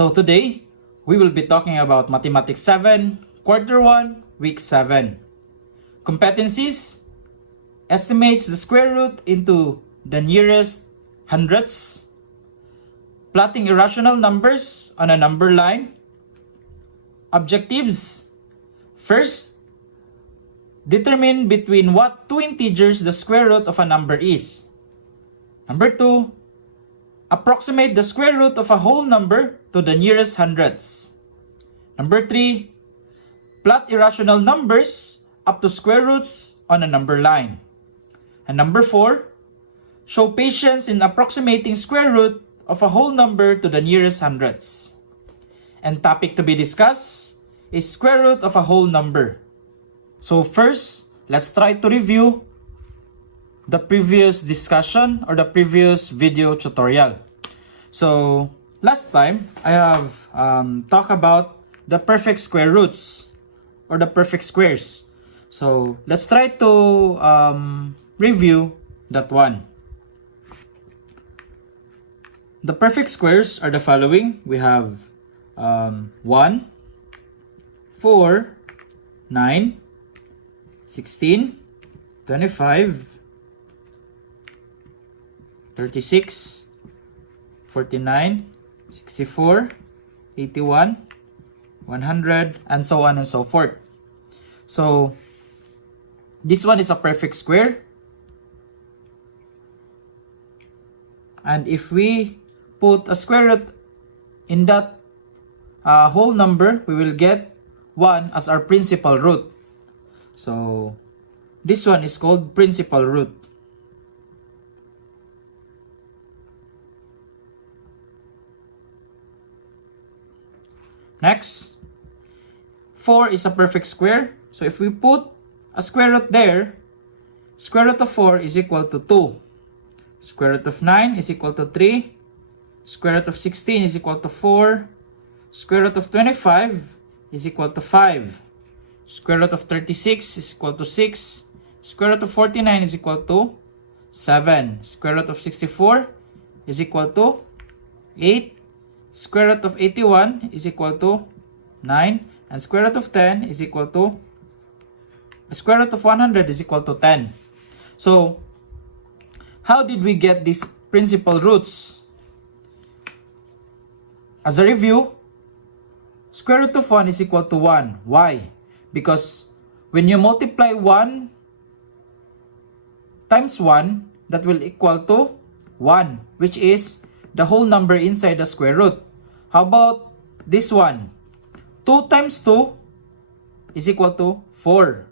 So today, we will be talking about Mathematics 7, Quarter 1, Week 7. Competencies: estimates the square root into the nearest hundredths, plotting irrational numbers on a number line. Objectives: first, determine between what two integers the square root of a number is. Number 2, approximate the square root of a whole number to the nearest hundredths. Number 3, plot irrational numbers up to square roots on a number line. And number 4, show patience in approximating square root of a whole number to the nearest hundredths. And topic to be discussed is square root of a whole number. So first, let's try to review the previous discussion or the previous video tutorial. So last time, I have talked about the perfect square roots or the perfect squares. So let's try to review that one. The perfect squares are the following. We have 1, 4, 9, 16, 25, 36, 49, 64, 81, 100, and so on and so forth. So this one is a perfect square. And if we put a square root in that whole number, we will get 1 as our principal root. So this one is called principal root. Next, 4 is a perfect square. So if we put a square root there, square root of 4 is equal to 2. Square root of 9 is equal to 3. Square root of 16 is equal to 4. Square root of 25 is equal to 5. Square root of 36 is equal to 6. Square root of 49 is equal to 7. Square root of 64 is equal to 8. Square root of 81 is equal to 9. And square root of 10 is equal to, square root of 100 is equal to 10. So, how did we get these principal roots? As a review, square root of 1 is equal to 1. Why? Because when you multiply 1 times 1, that will equal to 1, which is the whole number inside the square root. How about this one? 2 times 2 is equal to 4.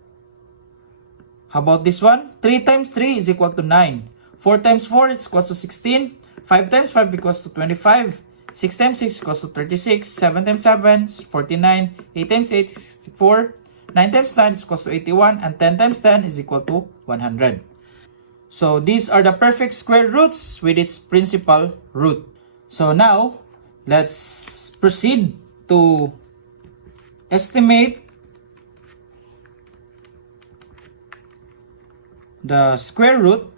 How about this one? 3 times 3 is equal to 9. 4 times 4 is equal to 16. 5 times 5 equals to 25. 6 times 6 equals to 36. 7 times 7 is 49. 8 times 8 is 64. 9 times 9 is equal to 81. And 10 times 10 is equal to 100. So these are the perfect square roots with its principal root. So now, let's proceed to estimate the square root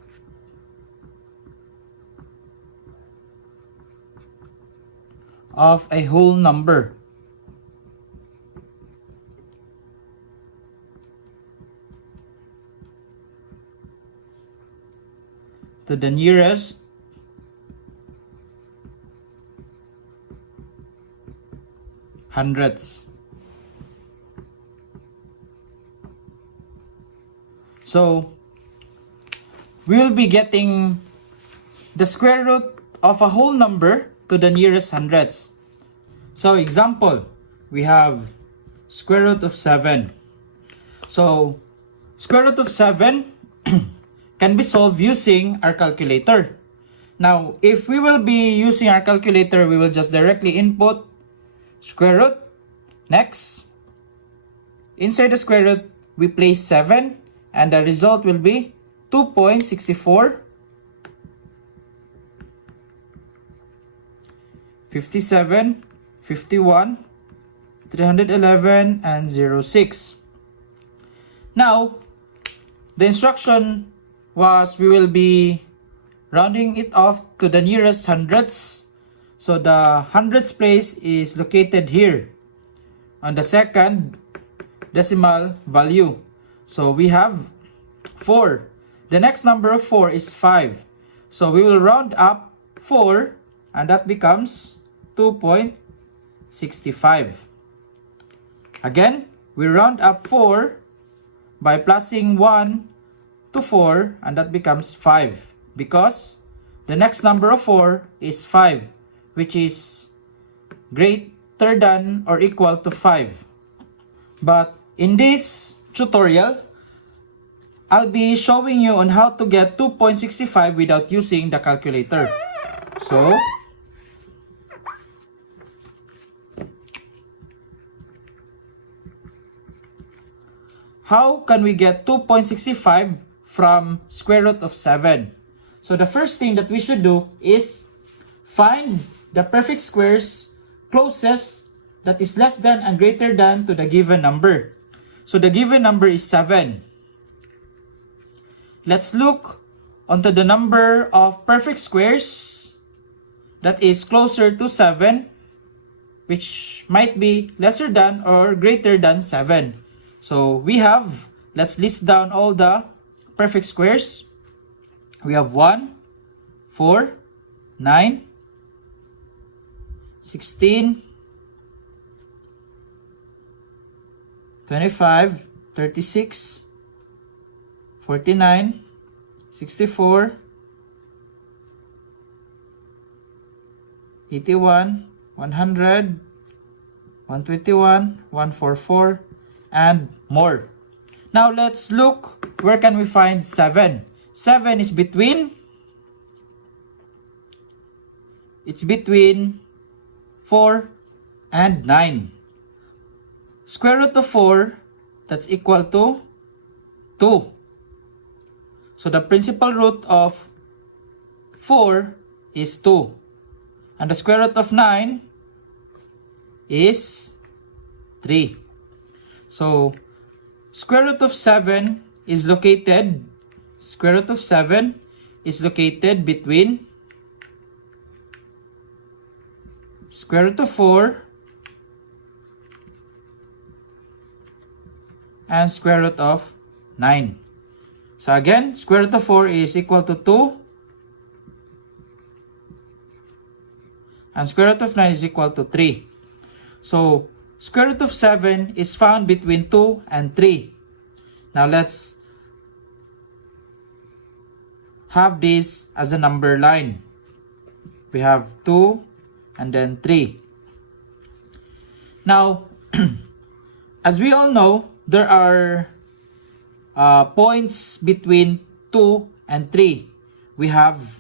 of a whole number. To the nearest hundredths. So we will be getting the square root of a whole number to the nearest hundredths. So example, we have square root of 7. So square root of 7 can be solved using our calculator. Now, if we will be using our calculator, we will just directly input square root. Next, inside the square root, we place 7 and the result will be 2.64, 57, 51, 311, and 06. Now, the instruction was we will be rounding it off to the nearest hundredths. So the hundredths place is located here on the second decimal value. So we have 4. The next number of 4 is 5. So we will round up 4 and that becomes 2.65. Again, we round up 4 by plussing 1 to 4 and that becomes 5 because the next number of 4 is 5, which is greater than or equal to 5. But in this tutorial, I'll be showing you on how to get 2.65 without using the calculator. So, how can we get 2.65 from square root of 7? So the first thing that we should do is find the perfect squares closest that is less than and greater than to the given number. So the given number is 7. Let's look onto the number of perfect squares that is closer to 7, which might be lesser than or greater than 7. So we have, let's list down all the perfect squares. We have 1, 4, 9, 16, 25, 36, 49, 64, 81, 100, 121, 144, and more. Now let's look, where can we find 7? 7 is between, it's between 4 and 9. Square root of 4, that's equal to 2. So the principal root of 4 is 2. And the square root of 9 is 3. So square root of 7 is located, between square root of 4 and square root of 9. So again, square root of 4 is equal to 2 and square root of 9 is equal to 3. So square root of 7 is found between 2 and 3. Now let's have this as a number line. We have 2 and then 3. Now, as we all know, there are points between 2 and 3. We have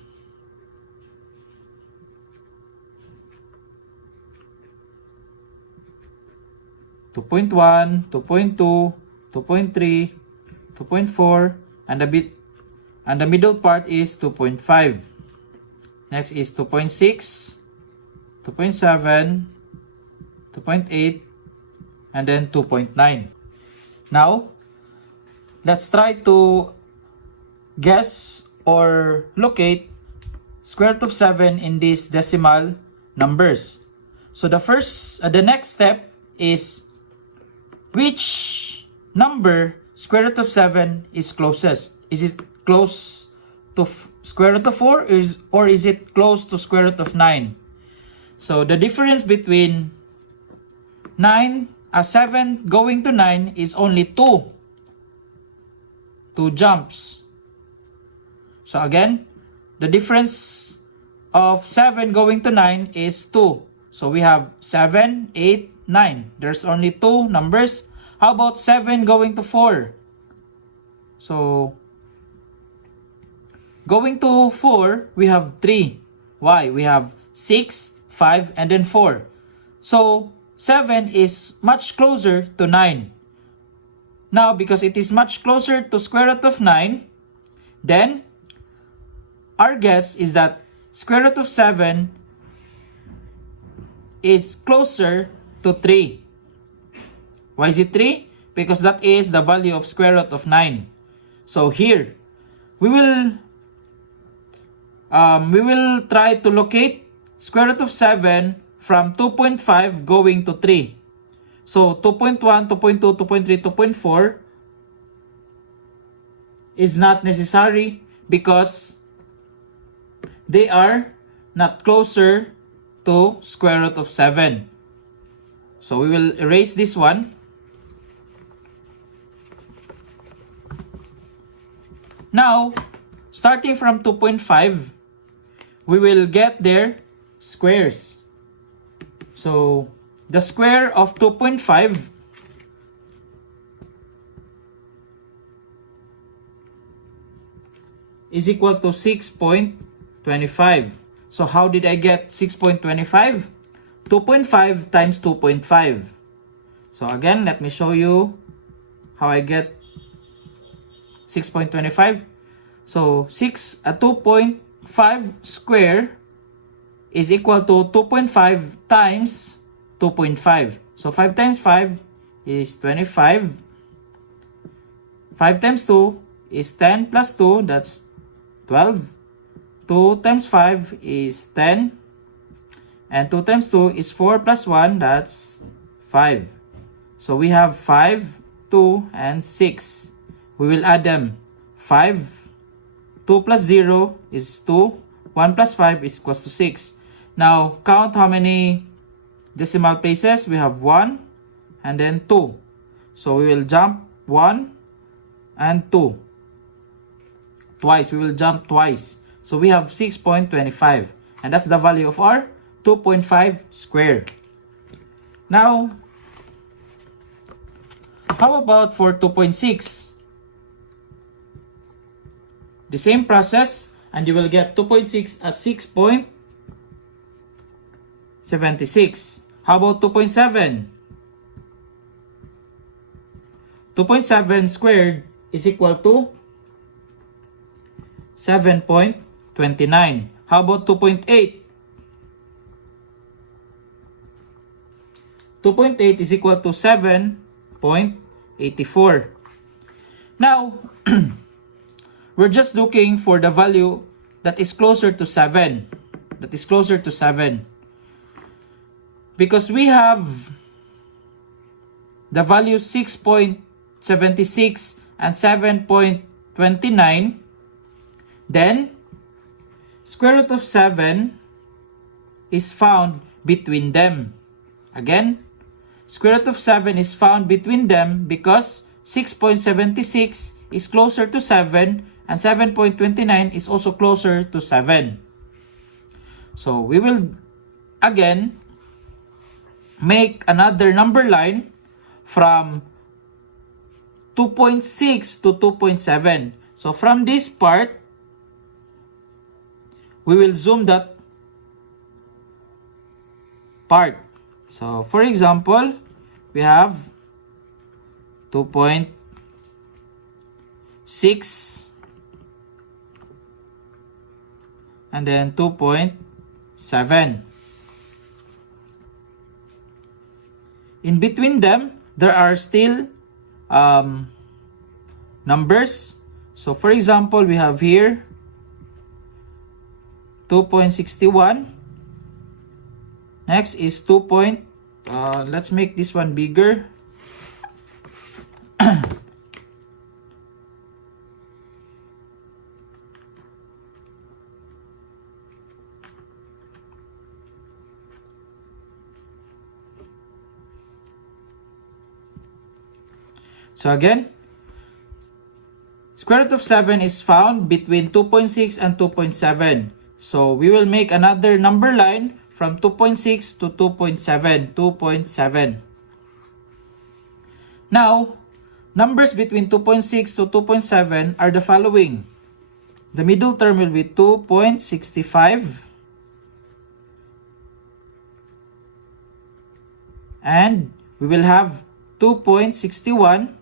2.1, 2.2, 2.3, 2.4, and the middle part is 2.5. Next is 2.6, 2.7, 2.8, and then 2.9. Now, let's try to guess or locate square root of 7 in these decimal numbers. So the next step is which number square root of 7 is closest. Is it close to square root of 4 or is it close to square root of 9? So the difference between 7 going to 9 is only 2 jumps. So again, the difference of 7 going to 9 is 2. So we have 7, 8, 9. There's only 2 numbers. How about 7 going to 4? So going to 4, we have 3. Why? We have 6, 5, and then 4. So 7 is much closer to 9. Now, because it is much closer to square root of 9, then our guess is that square root of 7 is closer to 3. Why is it 3? Because that is the value of square root of 9. So here, we will try to locate square root of 7 from 2.5 going to 3. So 2.1, 2.2, 2.3, 2.4 is not necessary because they are not closer to square root of 7. So we will erase this one. Now, starting from 2.5, we will get their squares. So, the square of 2.5 is equal to 6.25. So, how did I get 6.25? 2.5 times 2.5. So, again, let me show you how I get 6.25. So 2.5 square is equal to 2.5 times 2.5. So 5 times 5 is 25. 5 times 2 is 10 plus 2, that's 12. 2 times 5 is 10. And 2 times 2 is 4 plus 1, that's 5. So we have 5, 2, and 6. We will add them. 5, 2 plus 0 is 2, 1 plus 5 is equals to 6. Now, count how many decimal places. We have 1 and then 2. So, we will jump 1 and 2. Twice, we will jump twice. So, we have 6.25. And that's the value of our 2.5 square. Now, how about for 2.6? The same process, and you will get 2.6 as 6.76. How about 2.7? 2.7 squared is equal to 7.29. How about 2.8? 2.8 is equal to 7.84. Now, we're just looking for the value that is closer to 7. That is closer to 7. Because we have the value 6.76 and 7.29, then square root of 7 is found between them. Again, square root of 7 is found between them because 6.76 is closer to 7 and 7.29 is also closer to 7. So we will again make another number line from 2.6 to 2.7. So from this part, we will zoom that part. So for example, we have 2.6 and then 2.7. In between them, there are still numbers. So for example, we have here 2.61. Next is let's make this one bigger. So again, square root of 7 is found between 2.6 and 2.7. So we will make another number line from 2.6 to 2.7. 2.7. Now, numbers between 2.6 to 2.7 are the following. The middle term will be 2.65. And we will have 2.61.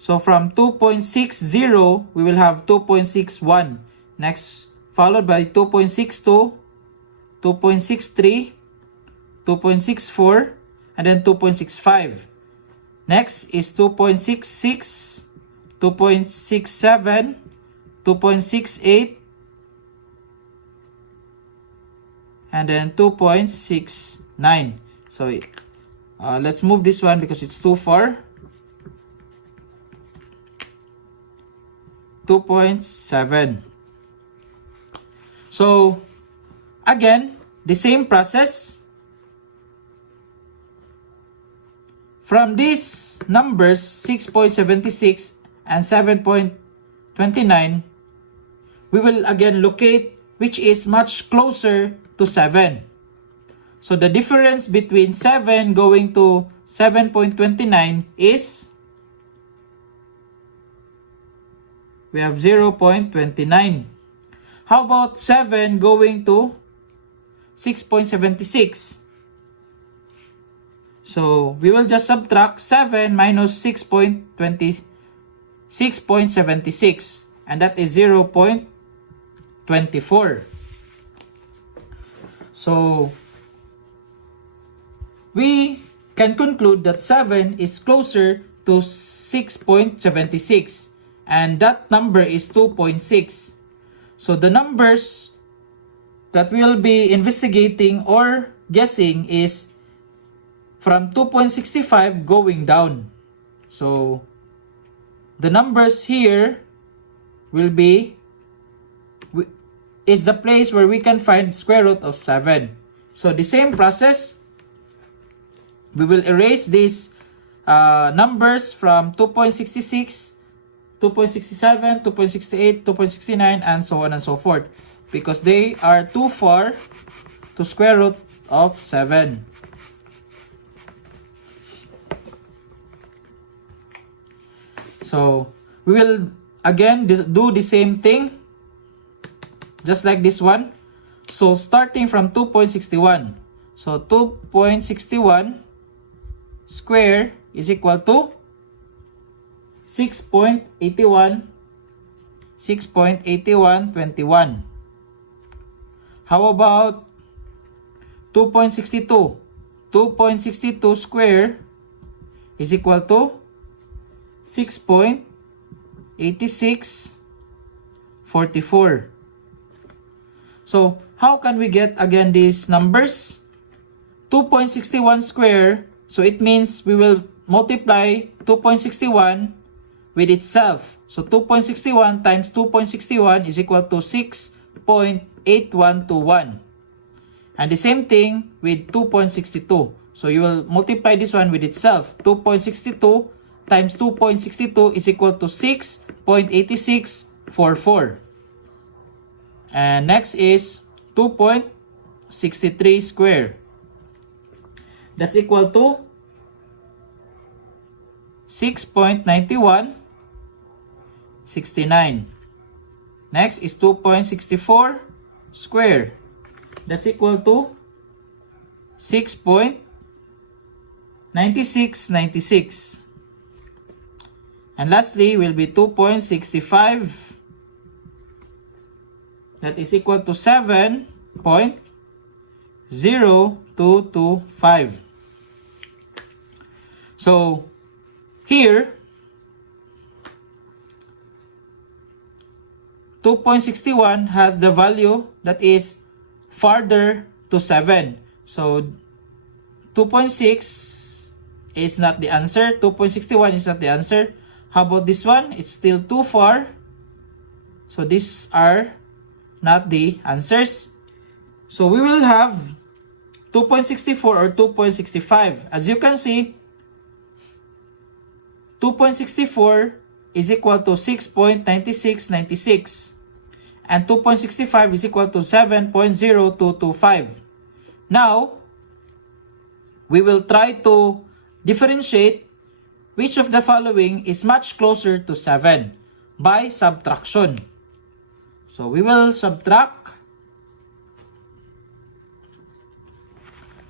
So from 2.60, we will have 2.61. Next, followed by 2.62, 2.63, 2.64, and then 2.65. Next is 2.66, 2.67, 2.68, and then 2.69. So let's move this one because it's too far. 2.7. So again, the same process. From these numbers, 6.76 and 7.29, we will again locate which is much closer to 7. So the difference between 7 going to 7.29 is, we have 0.29. How about 7 going to 6.76? So we will just subtract 7 minus 6.76, and that is 0.24. So we can conclude that 7 is closer to 6.76, and that number is 2.6. So the numbers that we'll be investigating or guessing is from 2.65 going down. So the numbers here will be, is the place where we can find square root of 7. So the same process, we will erase these numbers from 2.66, 2.67, 2.68, 2.69, and so on and so forth, because they are too far to square root of 7. So we will again do the same thing, just like this one. So starting from 2.61, so 2.61 square is equal to 6.8121. How about 2.62? 2.62 square is equal to 6.8644. So how can we get again these numbers? 2.61 square, so it means we will multiply 2.61 with itself. So 2.61 times 2.61 is equal to 6.8121. And the same thing with 2.62. So you will multiply this one with itself. 2.62 times 2.62 is equal to 6.8644. And next is 2.63 square. That's equal to 6.9169. Next is 2.64 square. That's equal to 6.9696. And lastly will be 2.65. That is equal to 7.0225. So here 2.61 has the value that is farther to 7. So 2.6 is not the answer. 2.61 is not the answer. How about this one? It's still too far. So these are not the answers. So we will have 2.64 or 2.65. As you can see, 2.64 is equal to 6.9696. And 2.65 is equal to 7.0225. Now, we will try to differentiate which of the following is much closer to 7 by subtraction. So we will subtract.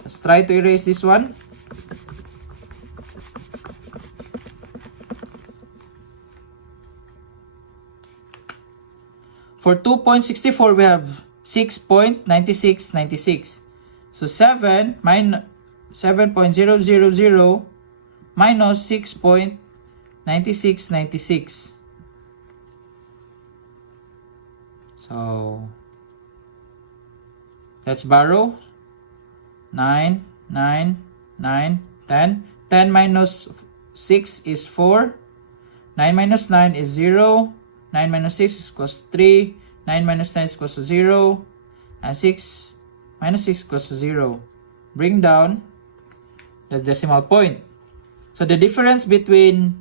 Let's try to erase this one. For 2.64, we have 6.9696. So 7.000 minus 6.9696. So Let's borrow. 9, 9, 9, 10. 10 minus 6 is 4. 9 minus 9 is 0. 9 minus 6 is equals to 3. 9 minus 9 is equals to 0. And 6 minus 6 equals to 0. Bring down the decimal point. So the difference between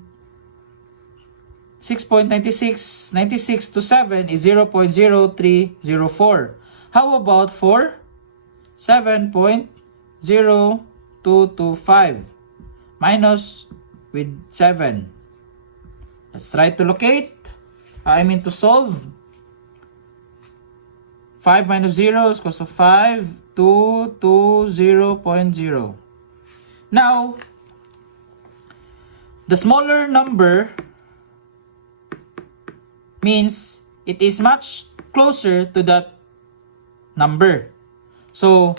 6.96 to 7 is 0.0304. How about for 7.0225 minus with 7? Let's try to locate. To solve. 5 minus 0 is equals to 5. 2 to 0.0. Now, the smaller number means it is much closer to that number. So,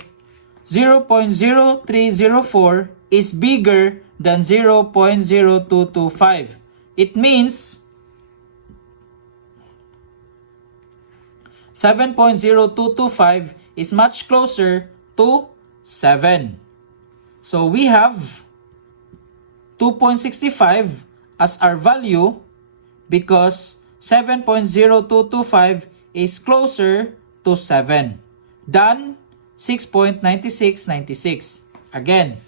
0.0304 is bigger than 0.0225. It means 7.0225 is much closer to 7. So we have 2.65 as our value because 7.0225 is closer to 7 than 6.9696. Again,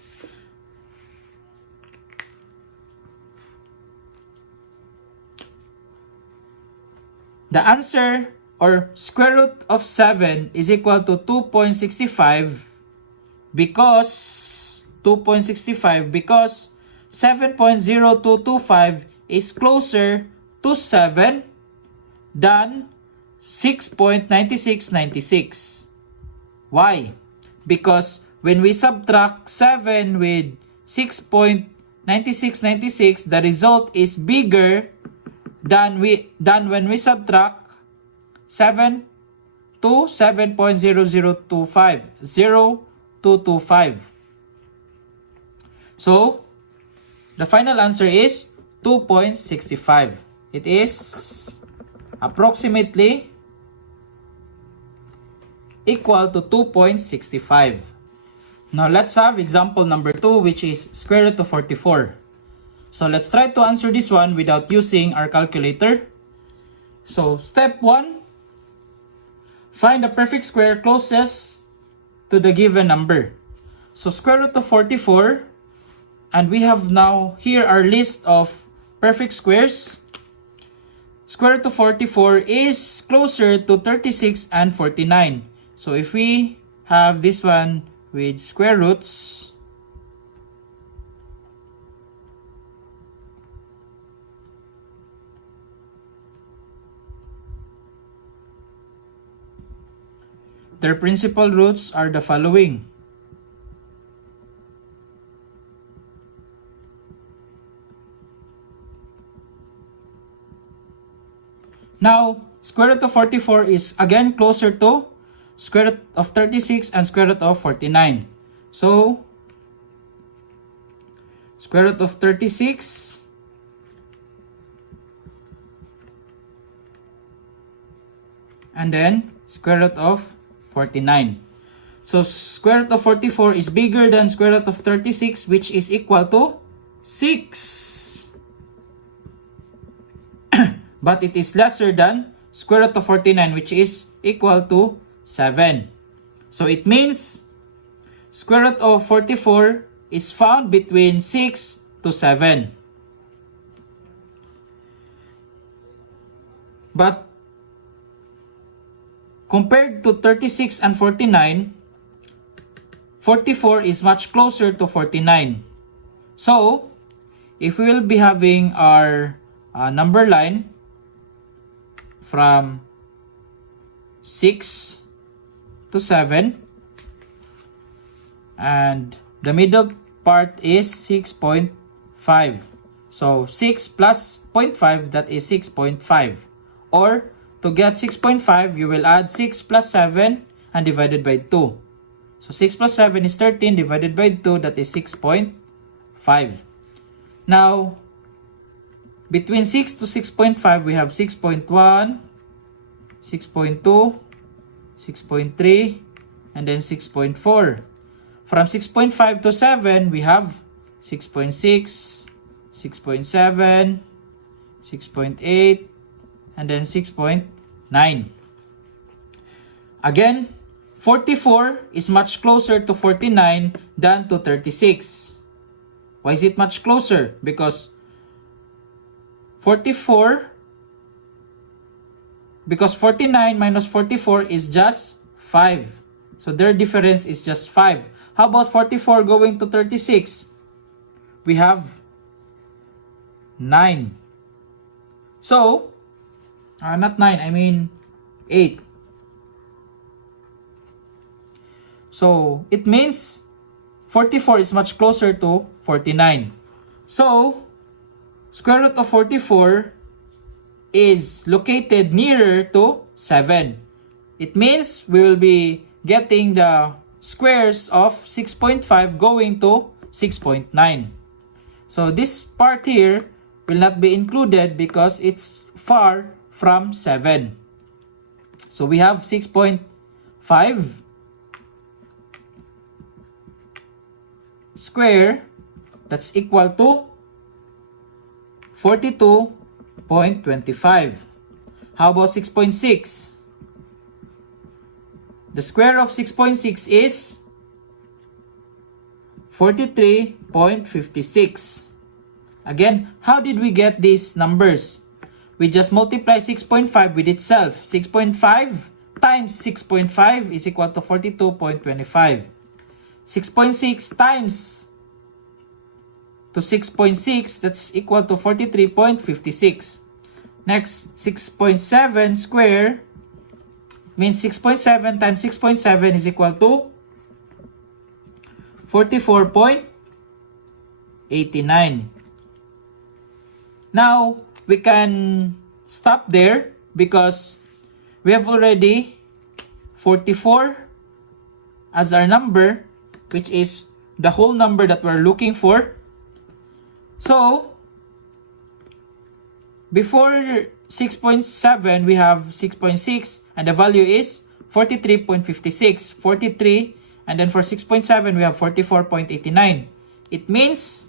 the answer or square root of 7 is equal to 2.65 because 7.0225 is closer to 7 than 6.9696. Why? Because when we subtract 7 with 6.9696, the result is bigger than when we subtract 7 to 7.0025. So, the final answer is 2.65. It is approximately equal to 2.65. Now, let's have example number 2, which is square root of 44. So, let's try to answer this one without using our calculator. So, step 1. Find the perfect square closest to the given number. So square root of 44, and we have now here our list of perfect squares. Square root of 44 is closer to 36 and 49. So if we have this one with square roots, their principal roots are the following. Now, square root of 44 is again closer to square root of 36 and square root of 49. So, square root of 36 and then square root of 49. So square root of 44 is bigger than square root of 36, which is equal to 6. But it is lesser than square root of 49, which is equal to 7. So it means square root of 44 is found between 6 to 7. But compared to 36 and 49, 44 is much closer to 49. So, if we will be having our number line from 6 to 7, and the middle part is 6.5. So, 6 plus 0.5, that is 6.5. Or, to get 6.5, you will add 6 plus 7 and divided by 2. So 6 plus 7 is 13 divided by 2, that is 6.5. Now, between 6 to 6.5, we have 6.1, 6.2, 6.3, and then 6.4. From 6.5 to 7, we have 6.6, 6.7, 6.8, and then 6.9. Again, 44 is much closer to 49 than to 36. Why is it much closer? Because 49 minus 44 is just 5. So their difference is just 5. How about 44 going to 36? We have 9. So, not 9, I mean 8. So, it means 44 is much closer to 49. So, square root of 44 is located nearer to 7. It means we will be getting the squares of 6.5 going to 6.9. So, this part here will not be included because it's far from 7. So, we have 6.5 square, that's equal to 42.25. How about 6.6? The square of 6.6 is 43.56. Again, how did we get these numbers? We just multiply 6.5 with itself. 6.5 times 6.5 is equal to 42.25. 6.6 times to 6.6, that's equal to 43.56. Next, 6.7 square means 6.7 times 6.7 is equal to 44.89. Now, we can stop there because we have already 44 as our number, which is the whole number that we're looking for. So, before 6.7, we have 6.6 and the value is 43.56. 43, and then for 6.7, we have 44.89. It means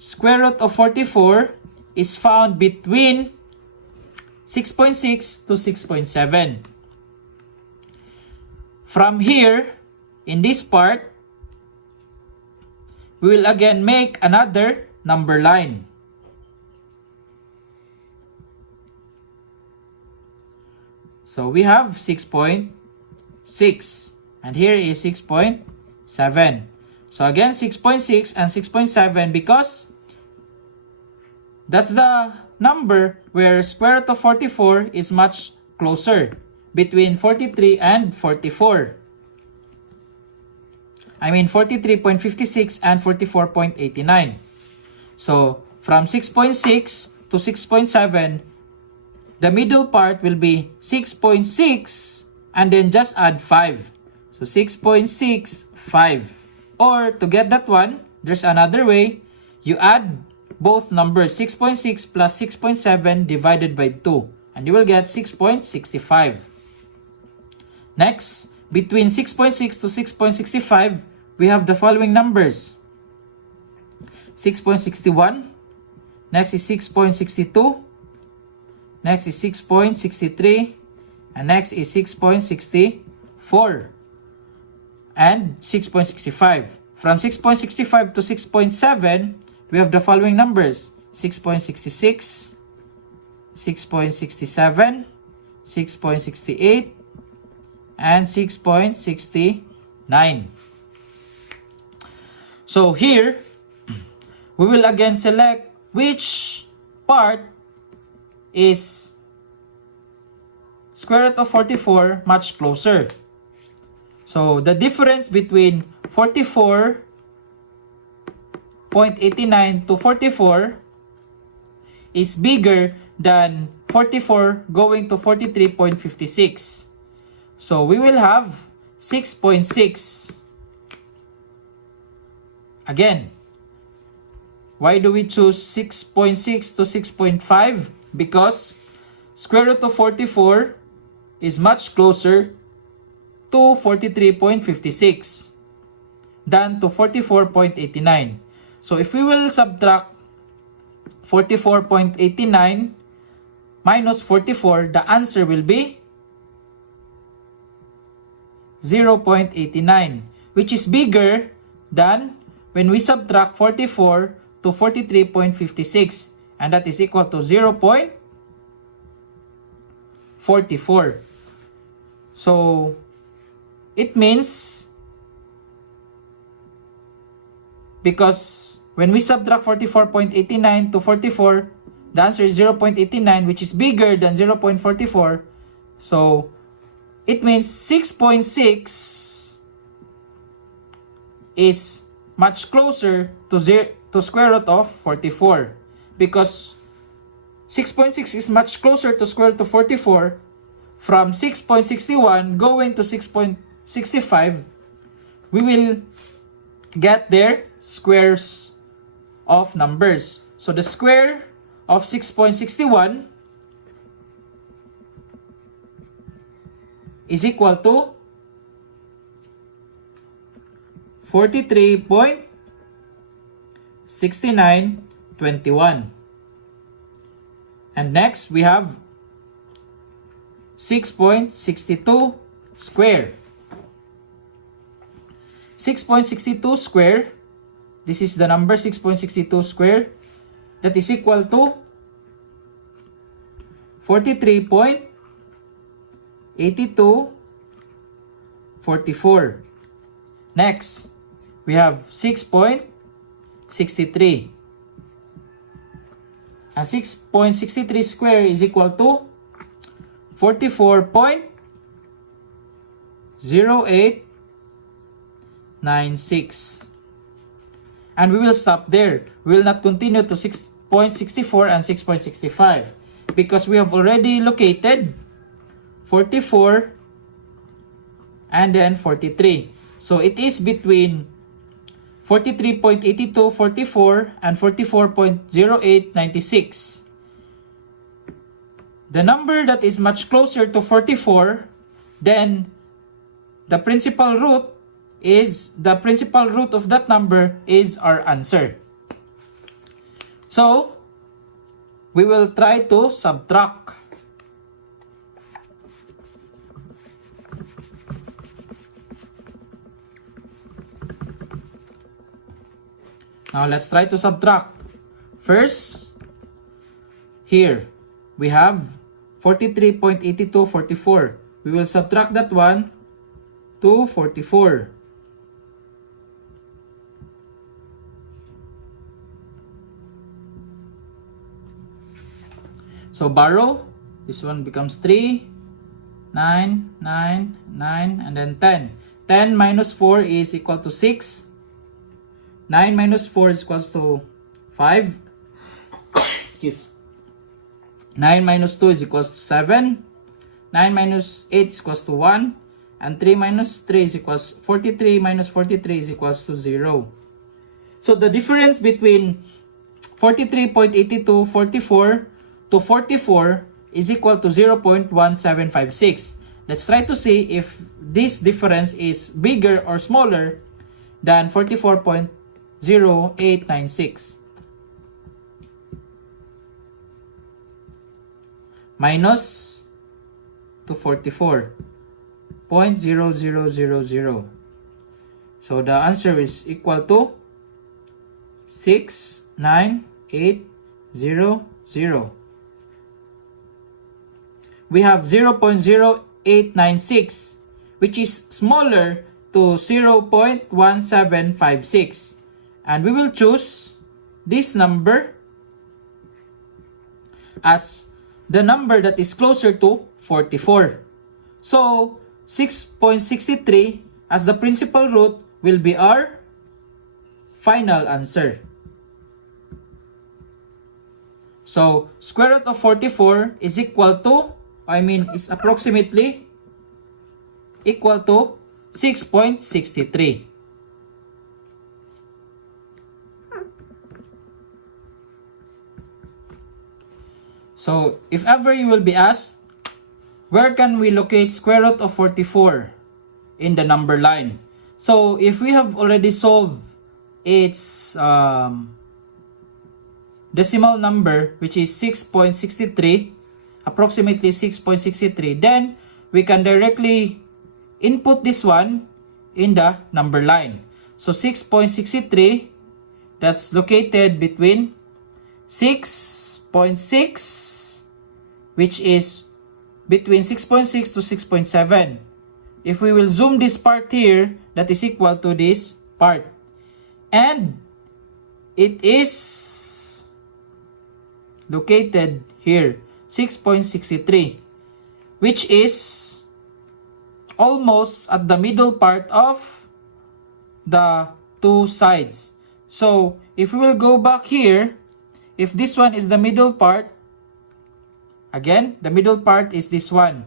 square root of 44 is found between 6.6 to 6.7. From here, in this part, we will again make another number line. So we have 6.6 and here is 6.7. So again 6.6 and 6.7 because that's the number where square root of 44 is much closer, between 43 and 44. I mean 43.56 and 44.89. So from 6.6 to 6.7, the middle part will be 6.6 and then just add 5. So 6.65. Or to get that one, there's another way. You add both numbers, 6.6 plus 6.7 divided by 2. And you will get 6.65. Next, between 6.6 to 6.65, we have the following numbers. 6.61. Next is 6.62. Next is 6.63. And next is 6.64. And 6.65. From 6.65 to 6.7, we have the following numbers. 6.66, 6.67, 6.68, and 6.69. So here, we will again select which part is square root of 44 much closer. So the difference between 44.89 to 44 is bigger than 44 going to 43.56. So we will have 6.6. Again, why do we choose 6.6 to 6.5? Because square root of 44 is much closer to 43.56 than to 44.89. So if we will subtract 44.89 minus 44, the answer will be 0.89, which is bigger than when we subtract 44 to 43.56, and that is equal to 0.44. So it means, because when we subtract 44.89 to 44, the answer is 0.89, which is bigger than 0.44. So it means 6.6 is much closer to square root of 44, because 6.6 is much closer to square root of 44 from 6.61 going to 6.65. We will get their squares of numbers. So the square of 6.61 is equal to 43.6921. And next we have 6.62 square. 6.62 square, this is the number 6.62 square, that is equal to 43.8244. Next, we have 6.63. And 6.63 square is equal to 44.0896. And we will stop there. We will not continue to 6.64 and 6.65 because we have already located 44 and then 43. So it is between 43.8244 and 44.0896. The number that is much closer to 44, then the principal root of that number is our answer. So we will try to subtract. Now let's try to subtract. First, here we have 43.8244. We will subtract that one to 44. So borrow, this one becomes 3, 9, 9, 9, and then 10. 10 minus 4 is equal to 6. 9 minus 4 is equals to 5. Excuse. 9 minus 2 is equals to 7. 9 minus 8 is equals to 1. And 3 minus 3 is equals 43 minus 43 is equals to 0. So the difference between 43.8244 to 44 is equal to 0.1756. Let's try to see if this difference is bigger or smaller than 44.0896. Minus to 44.0000. So the answer is equal to 69800. We have 0.0896, which is smaller to 0.1756. And we will choose this number as the number that is closer to 44. So 6.63 as the principal root will be our final answer. So square root of 44 is equal to, is approximately equal to 6.63. So if ever you will be asked, where can we locate square root of 44? in the number line. So if we have already solved its decimal number, which is 6.63, approximately 6.63, then we can directly input this one in the number line. So 6.63, that's located between 6.6, which is between 6.6 to 6.7. If we will zoom this part here, that is equal to this part. And it is located here, 6.63, which is almost at the middle part of the two sides. So if we will go back here, if this one is the middle part, again, the middle part is this one,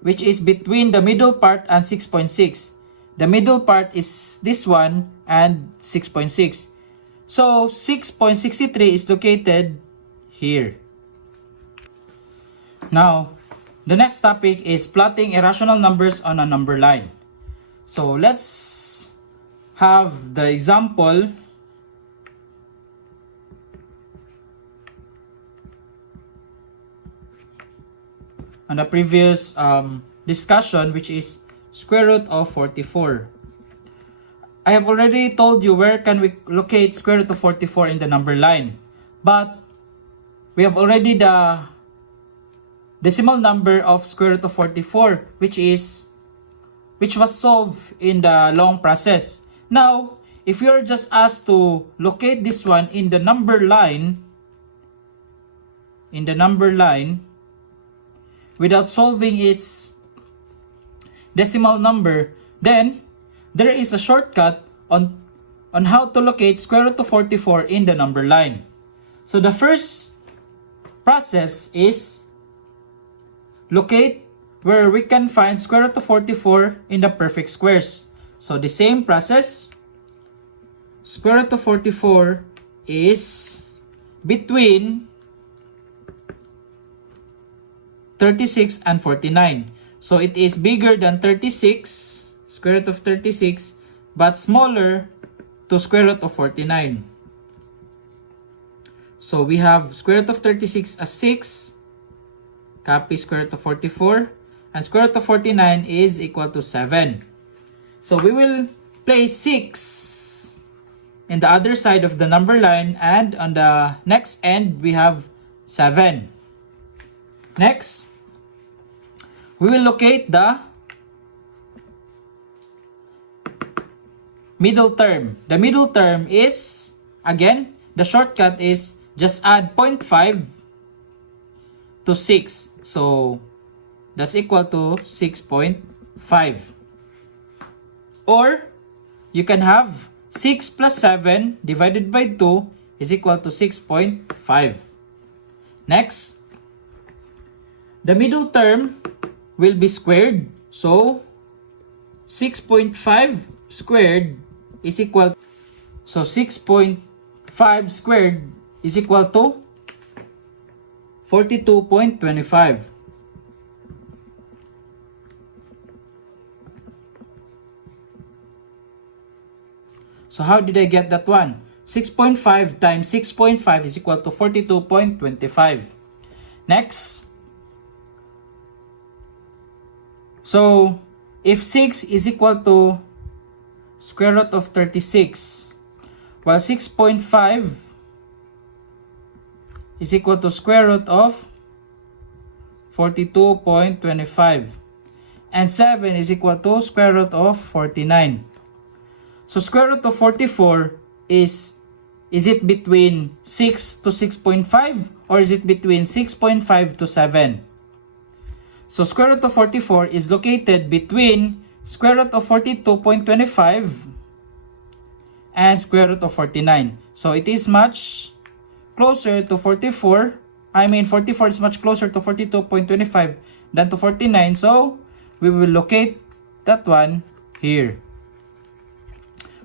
which is between the middle part and 6.6. The middle part is this one and 6.6. So 6.63 is located here. Now, the next topic is plotting irrational numbers on a number line. So let's have the example. On the previous discussion, which is square root of 44. I have already told you where can we locate square root of 44 in the number line. But we have already the decimal number of square root of 44, which was solved in the long process. Now, if you are just asked to locate this one in the number line, without solving its decimal number, then there is a shortcut on how to locate square root of 44 in the number line. So the first process is locate where we can find square root of 44 in the perfect squares. So the same process, square root of 44 is between 36 and 49. So it is bigger than 36, square root of 36, but smaller to square root of 49. So we have square root of 36 as 6, copy square root of 44, and square root of 49 is equal to 7. So we will place 6 in the other side of the number line, and on the next end we have 7. Next, we will locate the middle term. The middle term is, again, the shortcut is just add 0.5 to 6. So that's equal to 6.5. Or you can have 6 plus 7 divided by 2 is equal to 6.5. Next, the middle term will be squared. So 6.5 squared is equal, so 6.5 squared is equal to 42.25. So how did I get that one? 6.5 times 6.5 is equal to 42.25. Next, so if 6 is equal to square root of 36, while 6.5 is equal to square root of 42.25, and 7 is equal to square root of 49. So square root of 44 is it between 6 to 6.5, or is it between 6.5 to 7? So square root of 44 is located between square root of 42.25 and square root of 49. So it is much closer to 44. 44 is much closer to 42.25 than to 49. So we will locate that one here.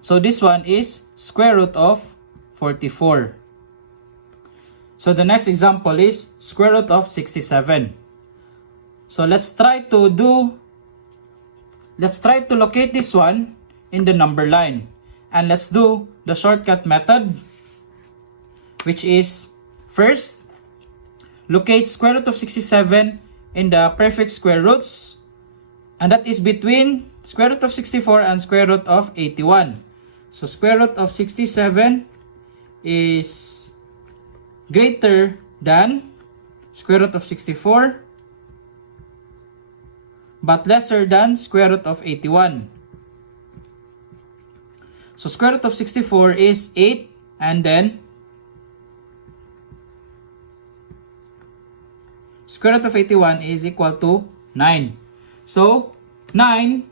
So this one is square root of 44. So the next example is square root of 67. So let's try to do let's try to locate this one in the number line. And let's do the shortcut method, which is first, locate square root of 67 in the perfect square roots, and that is between square root of 64 and square root of 81. So square root of 67 is greater than square root of 64 but lesser than square root of 81. So square root of 64 is 8, and then square root of 81 is equal to 9. So 9,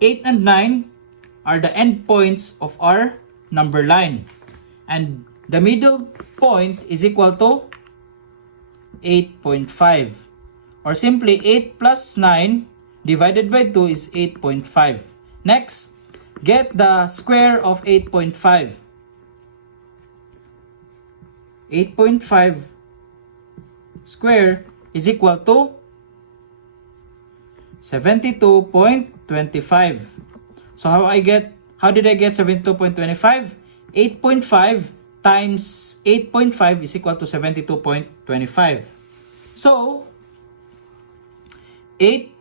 8, and 9 are the endpoints of our number line. And the middle point is equal to 8.5. Or simply 8 plus 9 divided by 2 is 8.5. Next, get the square of 8.5. 8.5 square is equal to 72.25. So how did I get 72.25? 8.5 times 8.5 is equal to 72.25. So 8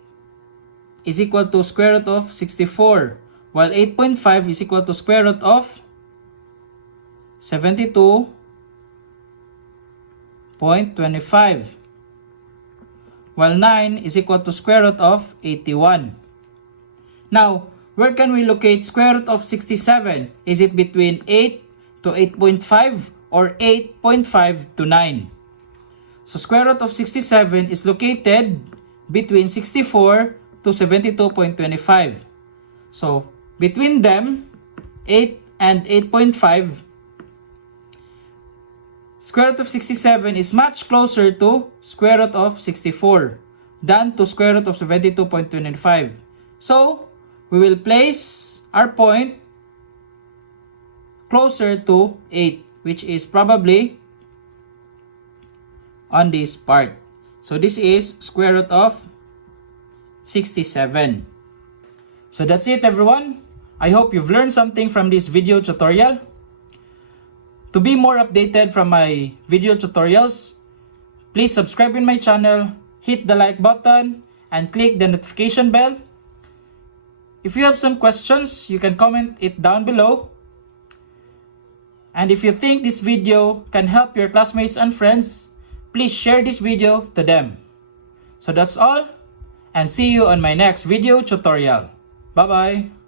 is equal to square root of 64, while 8.5 is equal to square root of 72.25, while 9 is equal to square root of 81. Now, where can we locate square root of 67? Is it between 8 to 8.5 or 8.5 to 9? So square root of 67 is located between 64 to 72.25. So between them, 8 and 8.5, square root of 67 is much closer to square root of 64 than to square root of 72.25. So we will place our point closer to 8, which is probably on this part. So this is square root of 67. So that's it, everyone. I hope you've learned something from this video tutorial. To be more updated from my video tutorials, please subscribe in my channel, hit the like button, and click the notification bell. If you have some questions, you can comment it down below. And if you think this video can help your classmates and friends, please share this video to them. So that's all, and see you on my next video tutorial. Bye-bye!